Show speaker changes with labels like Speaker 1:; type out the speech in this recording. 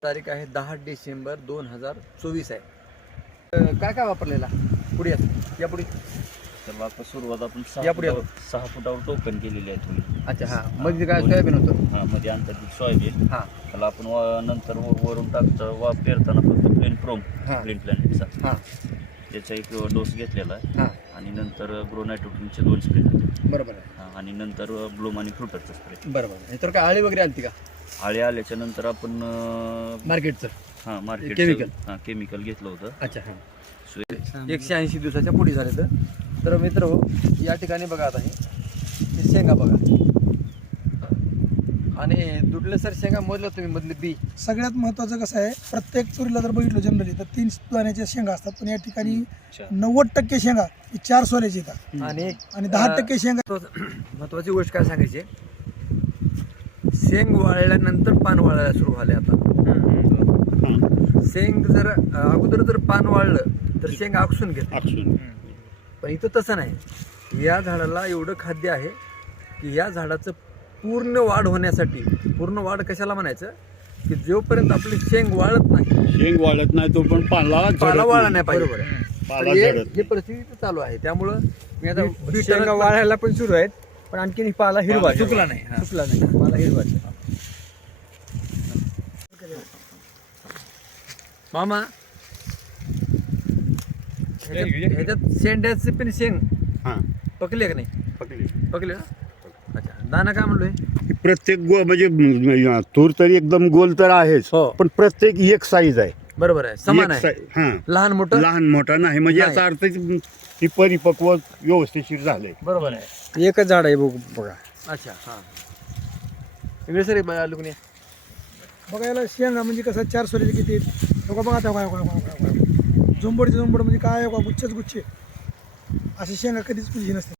Speaker 1: तारीख आहे 10 डिसेंबर 2024 आहे. काय काय वापरलेला पुढे या पुढे
Speaker 2: तर आता सुरुवात आपण
Speaker 1: या पुढे
Speaker 2: 6 फुटावर टोकन केलेली आहे तुम्ही.
Speaker 1: अच्छा हां मध्ये काय सोयाबीन होतं
Speaker 2: हां मध्ये अंतर्गत सोयाबीन.
Speaker 1: हां
Speaker 2: त्याला आपण नंतर वरून टाकतो पेरताना फक्त प्लेन प्रोम
Speaker 1: हां
Speaker 2: प्लेन प्लॅनेटचा
Speaker 1: हां
Speaker 2: त्याचा एक डोस घेतलेला आहे.
Speaker 1: हां
Speaker 2: आणि नंतर ग्रो नायट्रोजनचे 2 स्प्रे झाले.
Speaker 1: बरोबर आहे.
Speaker 2: हां आणि नंतर ब्लूम आणि फ्रुटरचा स्प्रे.
Speaker 1: बरोबर आहे. तर काय आळी वगैरे आलती का
Speaker 2: आळे आल्याच्या नंतर आपण
Speaker 1: मार्केटचं
Speaker 2: हां मार्केट
Speaker 1: Chemical.
Speaker 2: हां केमिकल घेतलं होतं.
Speaker 1: अच्छा हां 180 दिवसाच्या पुढे झाले तर मित्र या ठिकाणी बघा आता हे शेंगा बघा आणि दुडले सर शेंगा मोजलं तुम्ही मधले बी
Speaker 3: सगळ्यात महत्त्वाचं कसं आहे, प्रत्येक चुरीला जर बघितलं जनरली तर 3 दाण्याच्या शेंगा असतात, पण या ठिकाणी 90% शेंगा ही 4 सोल्याची येतात आणि 10% शेंगा.
Speaker 1: महत्वाची गोष्ट काय सांगायची, शेंग वाळल्यानंतर पान वाळायला सुरू झाले. आता शेंग जर अगोदर जर पान वाळलं तर शेंग आकसून घेते, पण इथं तसं नाही. या झाडाला एवढं खाद्य आहे की या झाडाचं पूर्ण वाढ होण्यासाठी, पूर्ण वाढ कशाला म्हणायचं की जोपर्यंत आपली शेंग वाळत नाही,
Speaker 4: शेंग वाढत नाही तो पण
Speaker 1: पाला वाळला नाही पाहिजे.
Speaker 4: पाला
Speaker 1: तर
Speaker 4: झडत
Speaker 1: हे परिस्थिती चालू आहे. त्यामुळं मी आता
Speaker 5: शेंगा वाळायला पण सुरू आहेत, पण आणखीन पाला हिरवा
Speaker 1: चुकला नाही.
Speaker 5: चुकला नाही, पाला हिरवा.
Speaker 1: मामा ह्याच्यात शेंड्याचे पण शेंग
Speaker 4: हां
Speaker 1: पकले का नाही?
Speaker 4: पकली.
Speaker 1: पकले ना. अच्छा दाना काय म्हणलोय?
Speaker 4: प्रत्येक म्हणजे तूर तरी एकदम गोल तर आहेच,
Speaker 1: हो.
Speaker 4: पण प्रत्येक एक साईज आहे,
Speaker 1: बरोबर आहे, समान आहे.
Speaker 4: हां
Speaker 1: लहान मोठं
Speaker 4: लहान मोठा नाही, म्हणजे
Speaker 1: नाही.
Speaker 4: याचा अर्थ ही परिपक्व व्यवस्थिशीर झालंय.
Speaker 1: बरोबर आहे.
Speaker 5: एकच झाड आहे बघा.
Speaker 1: अच्छा हां इकडे सर लुकणे
Speaker 3: बघायला शेंगा म्हणजे कसं 4 सोल्याचे किती आहेत बघा. झुंबडचे झुंबड म्हणजे काय गुच्छच गुच्छे अशी शेंगा कधीच म्हणजे नसते.